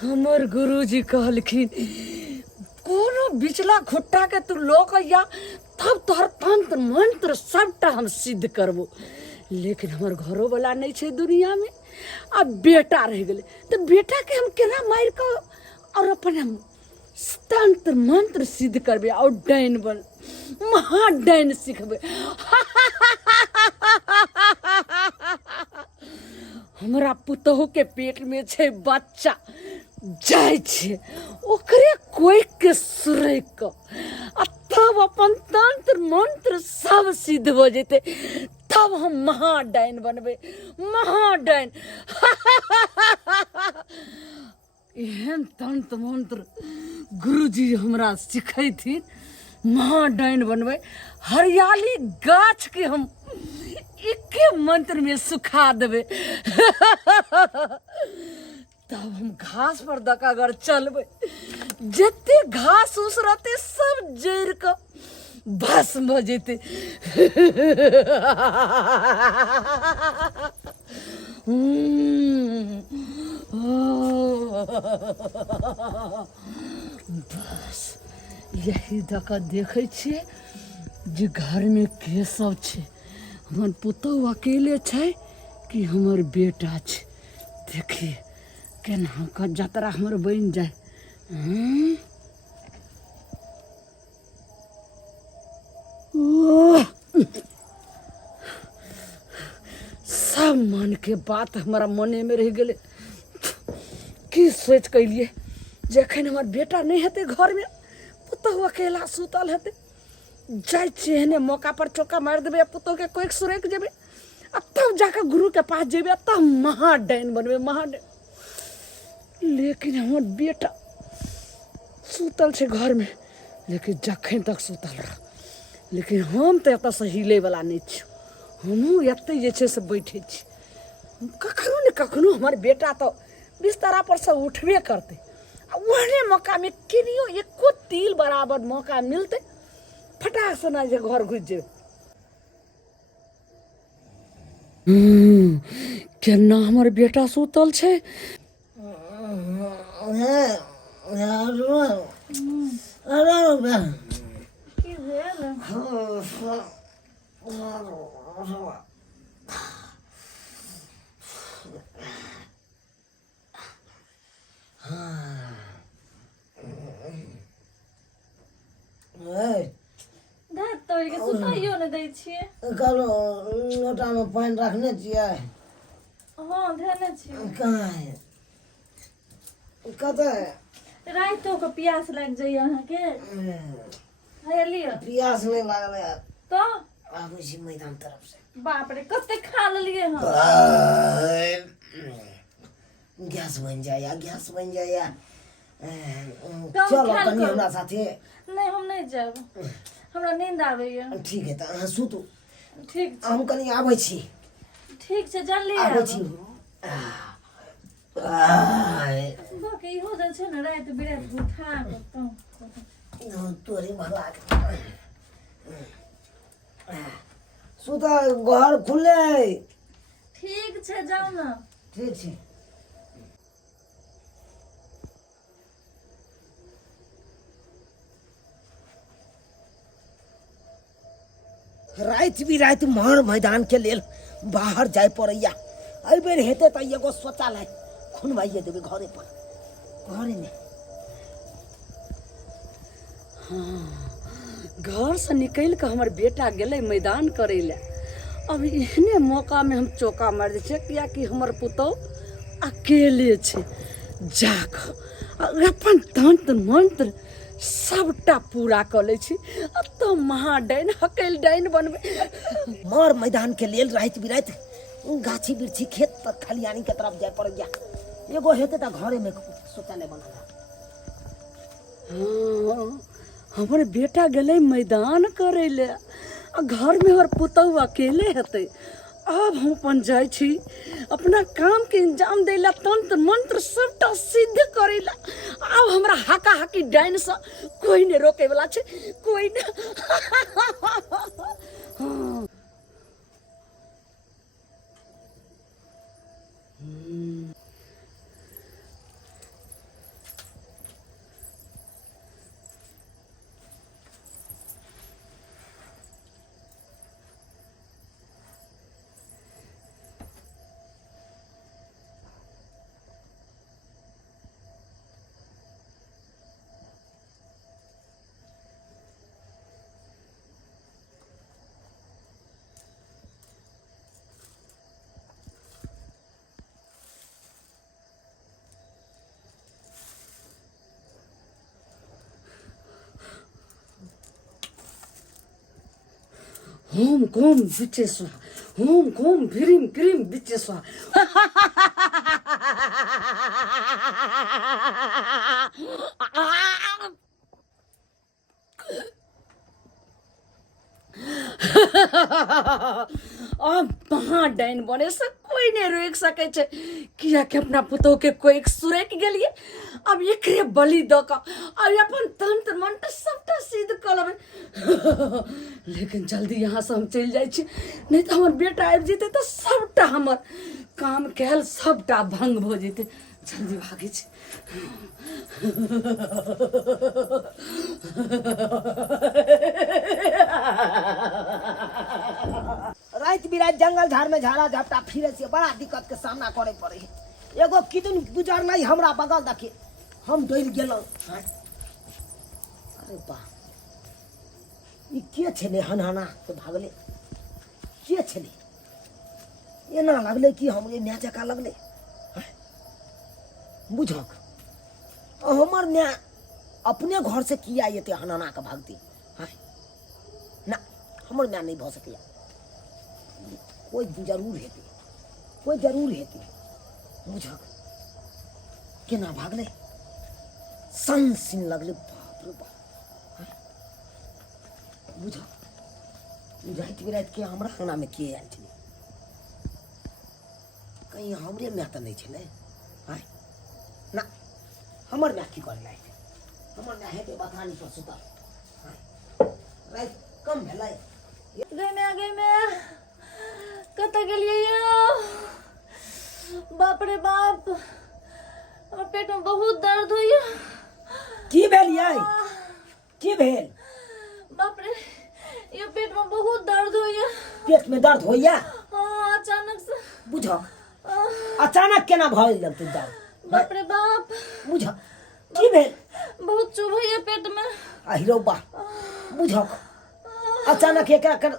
हमर गुरुजी कहलखिन कोनो बिचला खुट्टा के तू लोक या तब तोहर तंत्र मंत्र सबटा हम सिद्ध करबो। लेकिन हमर घरो वाला नहीं छे दुनिया में, अब बेटा रह गए तो बेटा के हम केना मार के और अपन हम तंत्र मंत्र सिद्ध करबे और डाइन बन महाडाइन सिखबे। हमरा पुतहु के पेट में छे बच्चा जाय छे ओकरे कोई के सुरई क तब अपन तंत्र मंत्र सब सिद्ध हो जेते, तब हम महाडाइन बनबे महाडाइन। एहन तंत्र मंत्र गुरुजी हमरा सिखैथिन, महाडाइन बनबे। हरियाली गाछ के हम एके मंत्र में सुखा देबे। तब हम घास पर दका अगर चलबे, जते घास उस रहते सब जड़ के भस्म हो जेते। बस यही दका देखे छिए जे घर में के सब छे। हमर पुतहु अकेले छे कि हमर बेटा छे। देखिए केना का जतरा हमर बन जाए। सब मन के बात हमारा मने में रह गए। की सोच कैलिए जखन हमार बेटा नहीं हेते घर में, पुतहु अकेला सुतल हेते, जाय छिए मौका पर चौका मार देबे, पुतहु के कोई सुरेक जेबे, तब जाकर गुरु के पास जेबे, तब महाडाइन बनबे महाडाइन। लेकिन हमार बेटा सुतल छे घर में, लेकिन जखन तक सुतल रह। लेकिन हम तो एत से हिले वाला नहीं छी, हमहूँ एते जे छे से बैठे छी। कखनो न कखनो हमार बेटा तो बिस्तरा पर से उठबे करते, वहने मौका में किनियो एको तिल बराबर मौका मिलते, फटाक से ना जे घर घुस जे। केना हमार बेटा सुतल छे। सुताइयो ने दै छिए। कलो लोटा में पानी रखने छिए। हाँ धने छिए। कहाँ है कत रातो के प्यास लग जाइए अहाँ के। है लियो प्यास नहीं लागल यार। तो आबै छी मैदान तरफ से। बाप रे कते खा लेलिए हम। गैस बन जाया गैस बन जाया। चलो कनी हमरा साथे। नहीं हम नहीं जाब, हमरा नींद आबैया। ठीक है त अहाँ सुतू। ठीक छै हम कनी आबै छी। ठीक छै जल्दी आबै छी। बाकी हो जाइ छै न रात बिरात उठा के तो तोरे भला सुता घर खुले। ठीक छै जाओ ना। ठीक छै। रात बिरात मार मैदान के लेल बाहर जाय पड़ैया। एहि बेर हेते त एगो शौचालय खुनवाइए देबे घरे पर, घरे में। हाँ घर से निकल के हमार बेटा गेले मैदान करे ले। अब एहने मौका में हम चौका मार दे छे, किया कि हमर पुतौ अकेले छे। जाक अपन तंत्र मंत्र सबटा पूरा कर ले छी, तो महाडाइन हकेल डाइन बनबे। मार मैदान के लेल रात बिरात गाछी बिरछी खेत पर खलियानी के तरफ जाय पड़ैया। एगो हेते त घरे में शौचालय बनाला। हाँ हमर बेटा गेले मैदान करे ले, घर में हर पुतौ अकेले हेते। अब हम अपन जाय छी अपना काम के इंजाम देला, तंत्र मंत्र सबटा सिद्ध करेला। अब हमरा हाका हाकी डाइन से कोई ने रोके वाला छे, कोई ने। हाँ होम कोम बिचे स्वाहा, होम कोम भीरिम क्रीम बिचे स्वाहा। अब वहाँ डाइन बने से कोई नहीं रोक सके छे, किया कि अपना पुतोह के कोई सुरेक गेलिए। अब एकरे बलि द का अब अपन तंत्र मंत्र सबटा सिद्ध कर लेबै। लेकिन जल्दी यहाँ से हम चल जाय छी, नहीं तो हमर बेटा आबि जेते तो सबटा हमर काम कैल सबटा भंग हो जेते। जल्दी भागे छी। रात बिरात जंगल झाड़ में झाड़ा झपटा फिरे से बड़ा दिक्कत के सामना करे पड़े है। एगो किदन गुजरना हमरा बगल देखे, हम डर गेलौं। अरे बा ई के छले हनहना के भागले, के छले एना लगले कि हमरे न्या जका लगले। बुझक हमर न्या अपने घर से किया ये हनहना के भागती है ना, हमर न्या नहीं भ सकिया। कोई जरूर हेते, कोई जरूर हेते। बुझक केना भागले, सन सिन लगले। बाप रे बाप। बुझक रात बिरात के हमरा अंगना में के आयल छले, कहीं हमरे में तो नहीं छले ना। हमर में की कर लायक, हमर में हेते बथानी पर सुता। रात कम भेलै गई मैं कत गेलिए यो। बाप रे बाप, हमर पेट में बहुत दर्द होइए। की भेल ये, की भेल? बाप रे ये पेट में बहुत दर्द होइए। पेट में दर्द होइया? हाँ अचानक से। बुझक अचानक केना भइल लगते दर्द? बाप रे बाप, बुझक की भेल? बहुत चुभैया पेट में। अहिरो बा। बुझक अचानक एकरा कर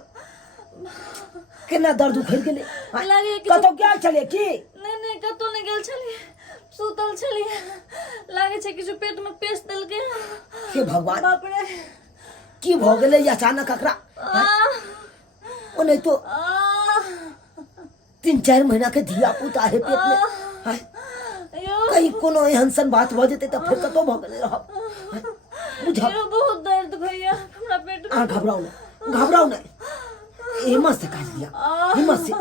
केना दर्द उखड़ गेले? लागे कि कतौ गेल छले की? नहीं कतौ नहीं गेल छलिए, सुतल छलिए। लागे छै किछु पेट में पेश देलकै। हे भगवान, बाप रे की भ गेले अचानक एकरा? ओ नहीं तो 3-4 महीना के धिया पुता है पेट में। कहीं कोनो एहन सन बात भ जेते त फिर कतौ भ गेले रहब। बुझक बहुत दर्द भैया हमरा पेट में। घबराओ ना, घबराओ ना, हिम्मत से काट दिया, हिम्मत से।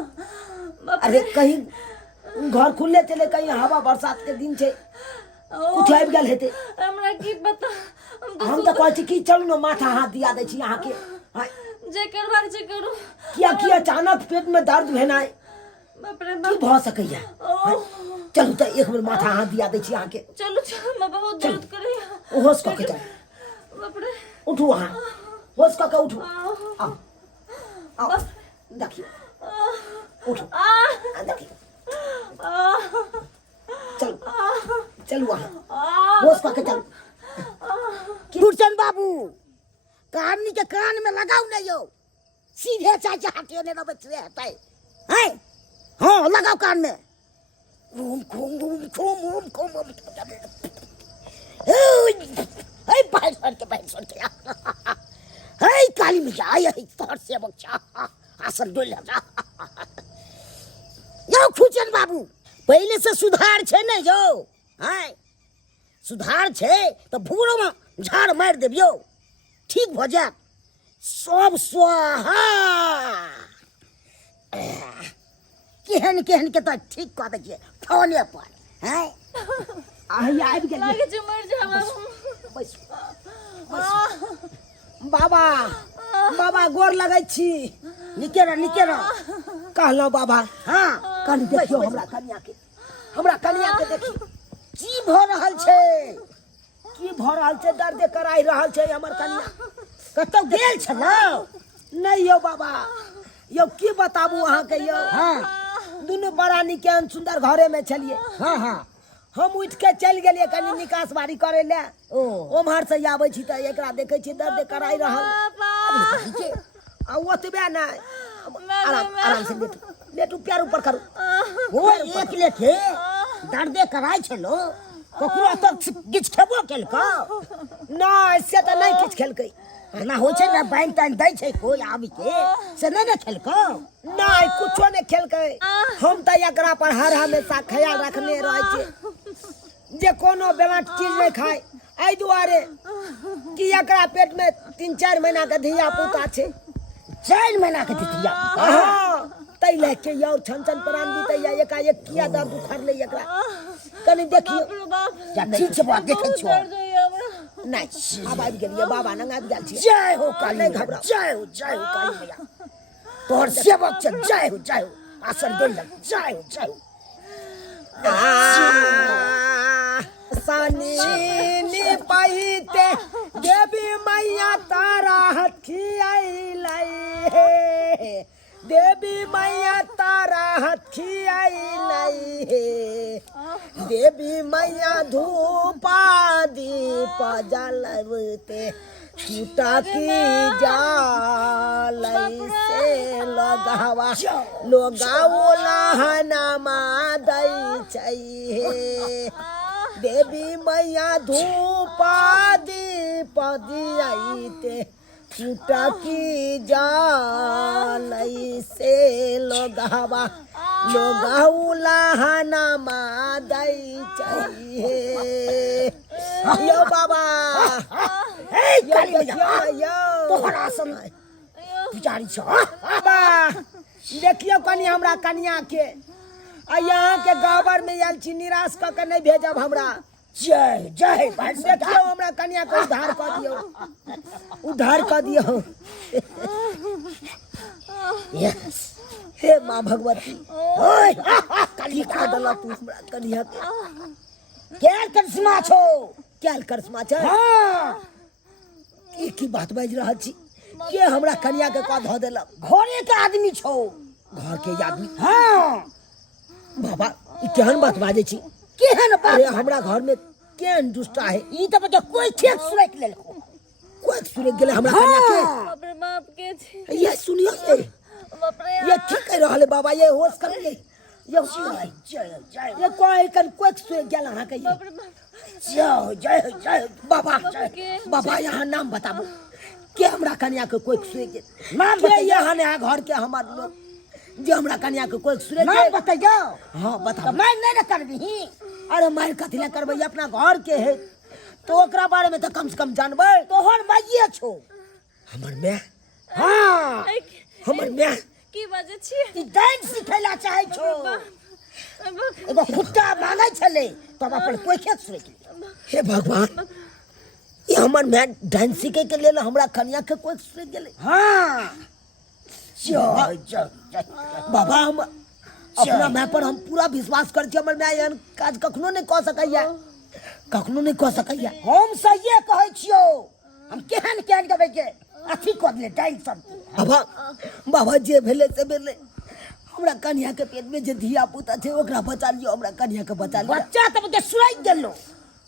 अरे कहीं घर खुले चले, कहीं हवा बरसात के दिन छे, कुछ आबि गेल हेते। हमरा की पता, हम तो कहै छी कि चलू ना माथा हाथ दिया दै छी अहाँ के। जे करबाक छै करू। किया कि अचानक पेट में दर्द भेनाइ बाप रे की बाप। भ सकैया? चलू त एक बेर माथा हाथ दिया दै छी अहाँ के। चलू मैं बहुत दर्द करैया। होश क के चल, बाप रे उठू अहाँ, होश क के उठू। आओ आओ, देखिए उठू, देखिए चलू चलू अहाँ, होश क के चलू। गुरचन बाबू कहानी के कान में लगाओ ना यो, सीधे चाचा हटियो ने बचले हटाए हैं। हाँ लगाओ कान में। ओम खूम ओम खूम ओम खूम ओम। हे बाहर के हे काली मिया आई तोर से बच्चा आसन डोल जा। यो खुचन बाबू पहले से सुधार छे ने यो, हैं सुधार छे तो भूरो में झाड़ मार देबियो, ठीक भ जात सब स्वाहा। केहन केहन के तो ठीक कह दे फोने पर हैं। आइ आबि गेल लागे छै मर जाब। बस बाबा, बाबा गोर लगै छी। निके रह कहलो बाबा। हाँ कनी देखियो हमरा कन्या के, हमरा कन्या के देखी की भ रहल छै, की भ रहल छै, दर्द कराई रहल छै हमर कन्या। कतौ गेल छलो? नहीं यो बाबा, यो की बताबू अहाँ के यो। हाँ दुनू बड़ा निके सुंदर घरे में छलिए। हाँ हाँ हम उठ के चल गेलिए कनी निकास बारी करे ले। ओम्हर से आबै छी त एकरा देखे छी दर्द कराई रहल। आ ओतबे ना, आराम से लेटू लेटू, पैर ऊपर करू। हो एक लेखे दर्द कराई छलो, ककरो तो किछ खेबो केलको? नहीं से तो नहीं किछ खेलकै। ना होइ छै ना बैंक टाइम दै छै कोई आबी के से नहीं खेलको नहीं कुछो नहीं खेलकै हम त एकरा पर हर हमेशा ख्याल रखने रहै छी जे कोनो बेमार चीज नहीं खाए आई दुआरे कि एकरा पेट में 3-4 महीना के धिया पुता छै 4 महीना के धिया तै लेके यौ छन प्राण बीतैया एकाएक किया दर्द उखड़ ले एकरा कनी देखियो जा ठीक छै बात देखै छियो नहीं अब आबि गेलिए बाबा नंग आबि गेल छी जय हो काली नहीं घबराओ जय हो काली मैया तोहर सेवक छै जय हो आसन दे जय हो सनी पाइते देवी मैया तारा हथी आई लाई देवी मैया तारा हथी आई लाई देवी मैया धूपा दीप जलवते छूटा की जालई से लगाओ लहना मादै चाहिए देवी मैया धूपा दीप दियाईते छूटा की जालई से लगाओ लहना मादै चाहिए यो बाबा तोहरा समय पुजारी छ बाबा देखियो कनी हमरा कन्या के आ यहाँ के गावर में आयल छी निराश क के नहीं भेजब हमरा जय जय देखियो हमरा कन्या को उद्धार कर दियो यस हे माँ भगवती ओए काली का दला तू हमरा कन्या के क्या करिश्मा छो क्या करिश्मा छ हां की बात बाज रहा छी के हमरा कन्या के का ध देलक घरे के आदमी छो घर के आदमी हां बाबा ई केहन बात बाजे छी केहन बात अरे हमरा घर में केहन दुष्टा है ई त बता कोई खेत सुरक लेलको कोई सुरक गेले हमरा कन्या के बाप रे बाप के छी ये सुनियो से बाप रे ये ठीक कह रहले बाबा ये होश कर ले ये कोई कन कोई सुरक गेल अहाँ के बाप रे बाप जय बाबा बाबा यहाँ नाम बताबो के हमरा कन्या के कोई सुरक गेल नाम के यहाँ ने घर के हमार लोग जे हमरा कन्या के कोई सुरक नाम बताइयो हां बता मैं नहीं करबी अरे मैं कथिला करबै अपना घर के है तो ओकरा बारे में तो कम से कम जानबै तोहर माइये छो हमर माय हां हमर माय की बाजे छी ई डांस सिखैला चाहे छो एगो खुट्टा मांगै छले तब अपन कोई खेत सुरक हे भगवान ये हमर माय डांस सीखे के लेल हमरा कन्या के कोई सुरक गेले हां बाबा हम अपना माय पर हम पूरा विश्वास कर छी हमर माय एहन काज कखनो नहीं कह सकैया हम सहिए कहै छियो हम केहन कहबै के अथी कर ले टाइम सब बाबा जे भेले से भेले हमरा कन्या के पेट में जे धिया पुता छै ओकरा बचा लियो हमरा कन्या के बचा लियो बच्चा तब के सुरक गेलो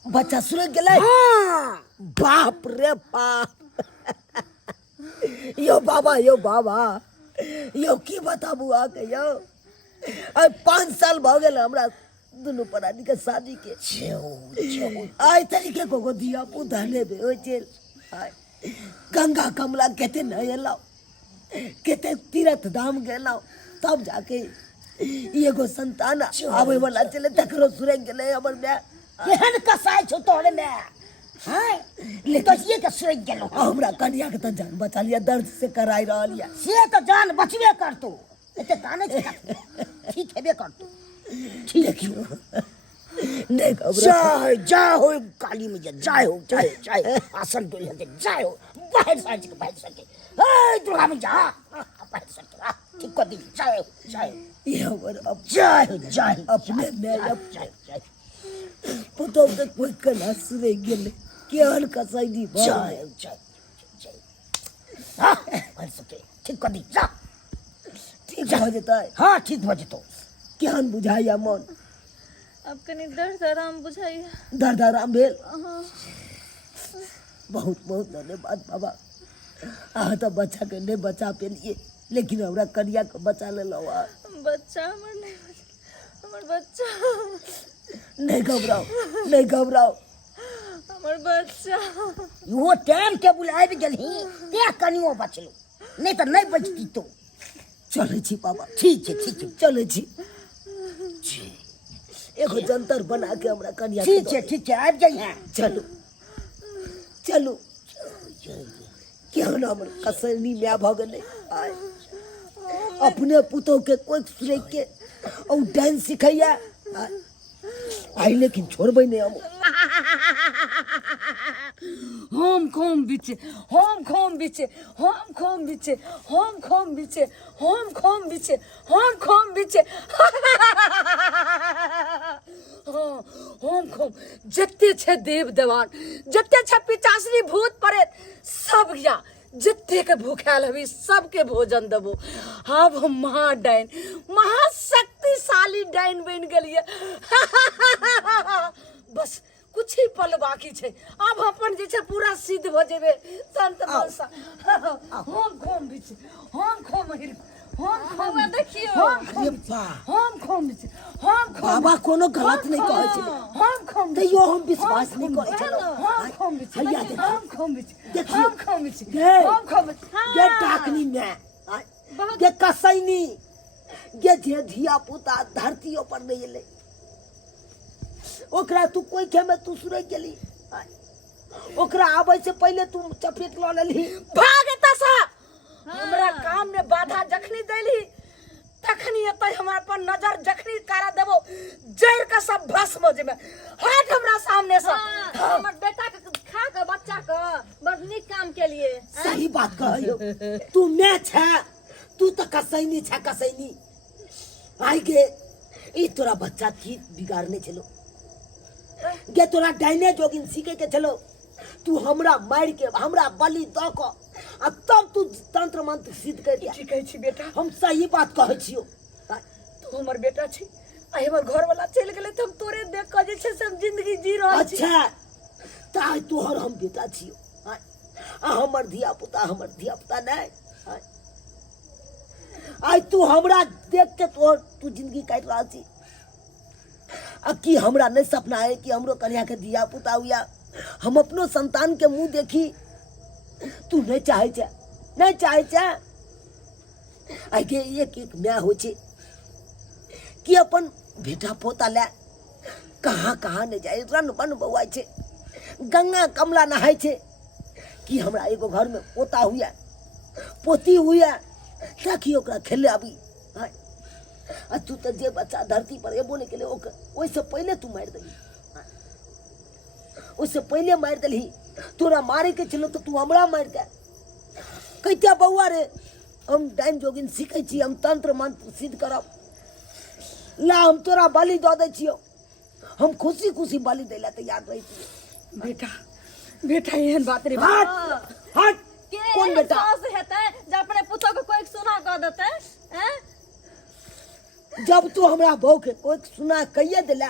बच्चा सुरक गेलै बाप रे बाप यो बाबा यो की बताबू आके यो 5 साल भ गेल हमरा दुनु प्राणी के शादी के आई तरीके को दिया पुता लेबे होय छै गंगा कमला केते न एलौ केते तीर्थ धाम गेलौ तब जाके एगो संतान आवे वाला चले तकरो सुरक गेले हमर माय केहन कसाय छौ तोरे माय हां ले तो ये के सुरक गेलो हमरा कन्या के त जान बचा लिया दर्द से कराई रहल या से त जान बचबे करतो एते काने छै ठीक हेबे करतो ठीक नहीं घबरा जय हो काली मैया जय हो आसन डोल दे जय हो बाहर सके ए दुर्गा मैया बाहर सके ठीक कर दी जय ये और अब जय अपने में अब जय पुतो के कोई कला सुरे गेले केहन कसाई दी जय हां बाहर सके ठीक कर दी जा ठीक हो जता हां ठीक हो जतो केहन बुझाया मन अब कनी दर्द आराम बुझाइए दर्द आराम भेल बहुत बहुत धन्यवाद बाबा अहाँ तो बच्चा के नहीं बचा पेलिए लेकिन हमरा कन्या के बचा लेलो बच्चा हमर बच्चा नहीं घबराओ हमर बच्चा इहो टाइम टेबुल आबि गेलही ते कनियो बचलो नहीं तो नहीं बचती तो चले छी बाबा ठीक है चले छी एगो जंतर बना के हमरा कनिया ठीक है आबि जाइए चलो चलो केहन हमर कसैनी माय भ गेलै आय अपने पुतोह के कोई सुनै के औ डांस सिखैया आई लेकिन छोड़बै नहीं हम खोम बिचे हम खोम बिचे हम खोम बिचे हम खोम बिचे हम खोम बिचे हम खोम बिचे हम खोम जत्ते छे देव देवान जत्ते छे पिचासनी भूत प्रेत सब या जत्ते के भूखाल हबी सबके भोजन देबो अब हम महाडाइन महाशक्तिशाली डाइन बन गेलिए बस कुछ ही पल बाकी छे अब अपन जे छे पूरा सिद्ध हो जेबे संत मनसा हम खोम बिचे हम खोम हिर हम खोम देखियो हम खोम बिचे हम खोम बाबा कोनो गलत नहीं कहै छै हम खोम तैयो हम विश्वास नहीं करै छलो हम खोम बिचे हैया देख हम खोम बिचे देखियो। हम खोम बिचे गे। हम खोम बिचे ये टाकनी में ये कसैनी ये जे धिया पुता धरतीओ पर नहीं एले ओकरा तू कोई खे में तू सुरै गेली ओकरा आबै से पहले तू चपेट ल लेली भाग एतसा हमरा काम में बाधा जखनी देली तखनी एतै हमरा पर नजर जखनी कारा देबो जड़ का सब भस्म जेमे हट हमरा सामने से हमर बेटा के खा के बच्चा के बड़ नीक काम के लिए सही बात कहयो तू मैं छे तू तो कसैनी छे कसैनी आई गे ई तोरा बच्चा की बिगाड़ने चलो गे तोरा डाइने जोगिन सीखे के चलो तू हमरा मार के हमरा बलि द क आ तब तू तंत्र मंत्र सिद्ध कर दिया ठीक है छी बेटा हम सही बात कहै छियो तू हमर बेटा छी आ हमर घर वाला चल गेले त हम तोरे देख के जे छै सब जिंदगी जी रहल छी अच्छा ताई तोहर हम बेटा छियो आ हमर धिया पुता नहीं आई तू हमरा देख के तू जिंदगी काट रहा छी आ की हमरा नहीं सपना है कि हमरो कन्या के धिया पुता हुआ हम अपनो संतान के मुंह देखी तू नहीं चाहे छे आई के एक एक मैं हो छे कि अपन बेटा पोता ले कहाँ नहीं जाए रन बन बउआई छे गंगा कमला नहाय छे कि हमरा एगो घर में पोता हुआ पोती हुआ ताकि ओकरा खेले अभी आ तू तो जे बच्चा धरती पर एबो नहीं केले ओइसे पहले तू मार देली उससे पहले मार देली तोरा मारे के चलो तो तू हमरा मार के कहता बउआ रे हम डाइन जोगिन सीखे छी हम तंत्र मंत्र सिद्ध करब ला हम तोरा बलि दऽ दै छियो हम खुशी खुशी बलि दै ला तैयार रही छी बेटा बेटा एहन बात रे हट हट के कौन बेटा सास हेतै जे अपने पुतो के कोई सुना कह देतै हैं जब तू हमरा बहू के कोई सुना कहिए दिला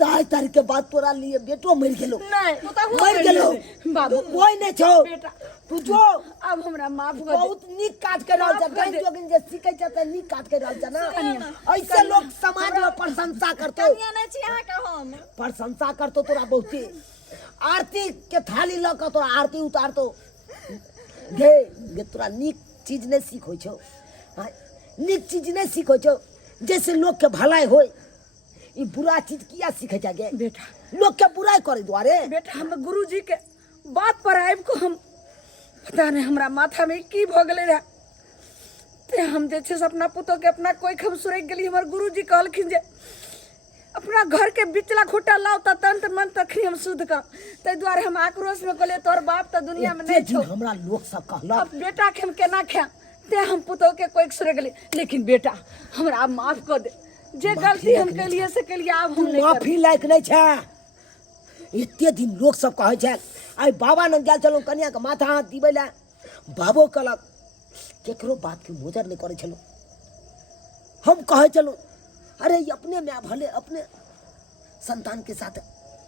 ताई तारीख के बाद तोरा लिए बेटो मर गेलो नहीं पुतो मर गेलो बाबू कोई नहीं छो बेटा तू जो अब हमरा माफ कर दे बहुत नीक काज कर रहल छ डाइन जोगिन जे सीखे छ त नीक काज कर रहल छ ना ऐसे लोग समाज में प्रशंसा करतो कन्या नहीं छी अहाँ के हम प्रशंसा करतो तोरा बहुते आरती के थाली ल के तोरा आरती उतारतो गे तोरा नीक चीज नहीं सीख होय छो नीक चीज नहीं सीख होय छो जैसे लोग के भलाई होय ई बुरा चीज किया सीखे जा गे बेटा लोग के बुराई करे द्वारे बेटा हम गुरुजी के बात पर आबि को हम पता नहीं हमरा माथा में की भ गेले रहे ते हम जे छै से अपना पुतो के अपना कोई खम सुरक गेली हमर गुरुजी कहलखिन जे अपना घर के बिचला खूटा लाओ त तंत्र मंत्र तखनी हम शुद्ध कर तै द्वारे हम आक्रोश में कहले तोर बाप त दुनिया में नहीं छौ हमरा लोग सब कहला अब बेटा के हम केना खा ते हम पुतो के कोई सुरक गेली लेकिन बेटा हमरा आप माफ कर दे जे गलती हम केलिए से केलिए अब हम नहीं माफी लायक नहीं छे इतने दिन लोग सब कहे छे आई बाबा ने गेल चलो कन्या के माथा हाथ दिबे ला बाबो कहलक केकरो बात के मोजर नहीं करे छलो हम कहे चलो अरे ये अपने में भले अपने संतान के साथ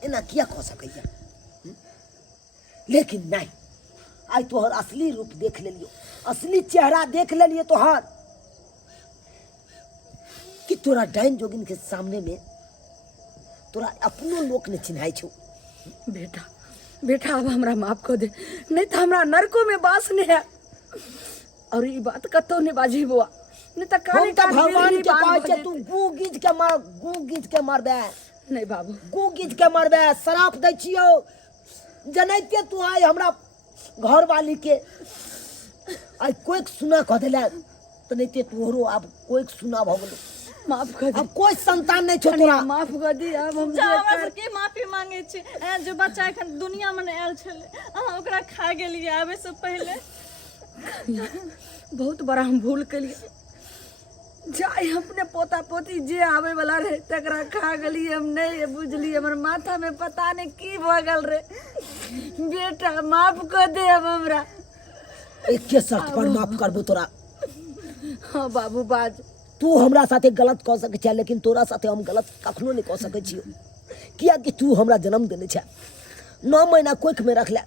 एना किया कह सकैया लेकिन नहीं आई तोहर असली रूप देख लेलियो असली चेहरा देख लेलियो तोहर कि तोरा डाइन जोगिन के सामने में तोरा अपनो लोक ने चिन्हाई छो बेटा बेटा अब हमरा माफ कर दे, नहीं तो हमरा नरकों में बास नहीं है। और ये बात कतो नहीं बाजी बुआ, नहीं तो काली हम तो काली भगवान बिल्ली के बात कहै भऽ छै तू जेतै। गू गीज के मरबे, नहीं बाबू गू गीज के मरबे। शराप दै छियो, जनैते तू आइ हमरा घर वाली के आइ कोई सुना कह देले, तो नहीं ते तोहरो अब कोई सुना भ गेलो। माफ कर दे, अब कोई संतान नहीं छो तोरा। माफ कर दी। अब हम जा जे हमरा कर- सबके माफी मांगे छी। जो बच्चा एखन दुनिया में आयल छले, अहाँ ओकरा खा गेलिए आबे से पहले। बहुत बड़ा हम भूल कलिए। जाय अपने पोता पोती जे आवे वाला रहे तकरा खा गली, हम नहीं बुझली। हमर माथा में पता नहीं की भ गेल रे। बेटा माफ कर दे अब हमरा। एक के शर्त पर माफ करबो तोरा। हाँ बाबू बाज। तू हमरा साथे गलत कह सकै छै, लेकिन तोरा साथे हम गलत कखनो नहीं कह सकै छियो, किया कि तू हमरा जन्म देने छै, 9 महीना कोख में रखले।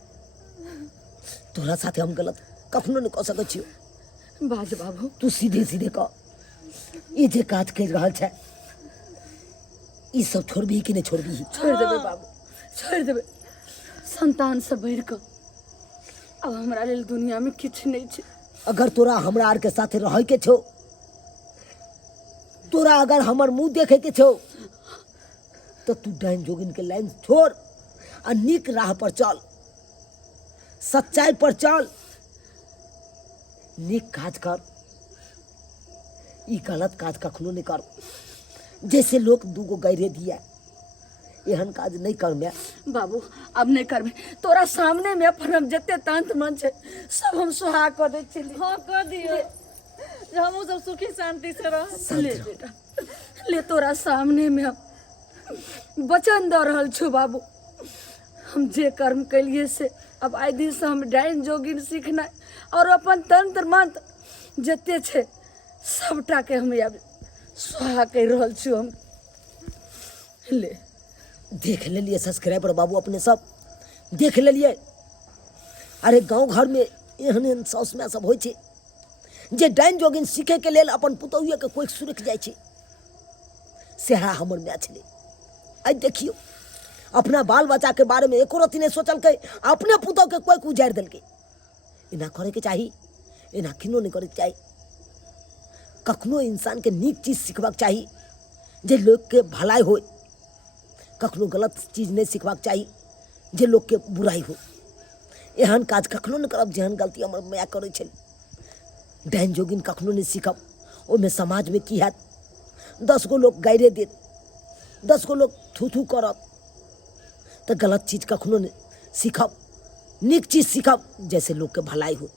तोरा साथे हम गलत कखनो नहीं कह सकै छियो। बाज बाबू तू सीधे सीधे कह, ई जे काज कर रहल छै ई सब छोड़बी कि नहीं छोड़बी? छोड़ देबे बाबू, छोड़ देबे। संतान से बढ़ के अब हमरा लेल दुनिया में किछ नहीं छै। अगर तोरा हमरा आर के साथे रहे के छो, तोरा अगर हमर मुंह देखे के छो, तो तू डाइन जोगिन के लाइन छोड़ आ नीक राह पर चल, सच्चाई पर चल, नीक काज कर। ई गलत काज कखनो नहीं कर। जैसे लोग दूगो गैरे दिया, एहन काज नहीं कर मैं। बाबू अब नहीं करबे। तोरा सामने में अपन हम जते तंत्र मन छै सब हम सुहा कर दे चली। हाँ कर दियो, जो हम सब सुखी शांति से रह। ले बेटा ले, तोरा सामने में हम वचन दे रहल छो बाबू। हम जे कर्म कलिए से अब आइ दिन से हम डाइन जोगिन सीखना और अपन तंत्र मंत्र जते छै सबटा के हम अब सुहा कर रहल छो। हम ले देख लेलिए सब्सक्राइबर बाबू, अपने सब देख लेलिए। अरे गांव घर में एहन एहन साउस में सब होइ छै जे डाइन जोगिन सीखे के लेल अपन पुतौहिए के कोई सुरख जाइ छै। सेहा हमर मैया छलै। आई देखियो अपना बाल बच्चा के बारे में एको रत्ती नहीं सोचलकै, अपने पुतौ के कोई उजारि देलकै। एना करे के चाही, एना किनो नहीं करे के चाही। कखनो इंसान के नीक चीज सीखबाक चाही जे लोग के भलाई होय, कखनो गलत चीज नहीं सीखबाक चाही जे लोग के बुराई हो। एहन काज कखनो नहीं करब जेहन गलती हमर माय करै छल। डाइन जोगिन कखनो नहीं सीखब, ओहिमे समाज में की हैत, 10 गो लोग गाइरे देत, 10 गो लोग थू थू करत, तो गलत चीज कखनो नहीं सीखब, नीक चीज सीखब जैसे लोग के भलाई हो।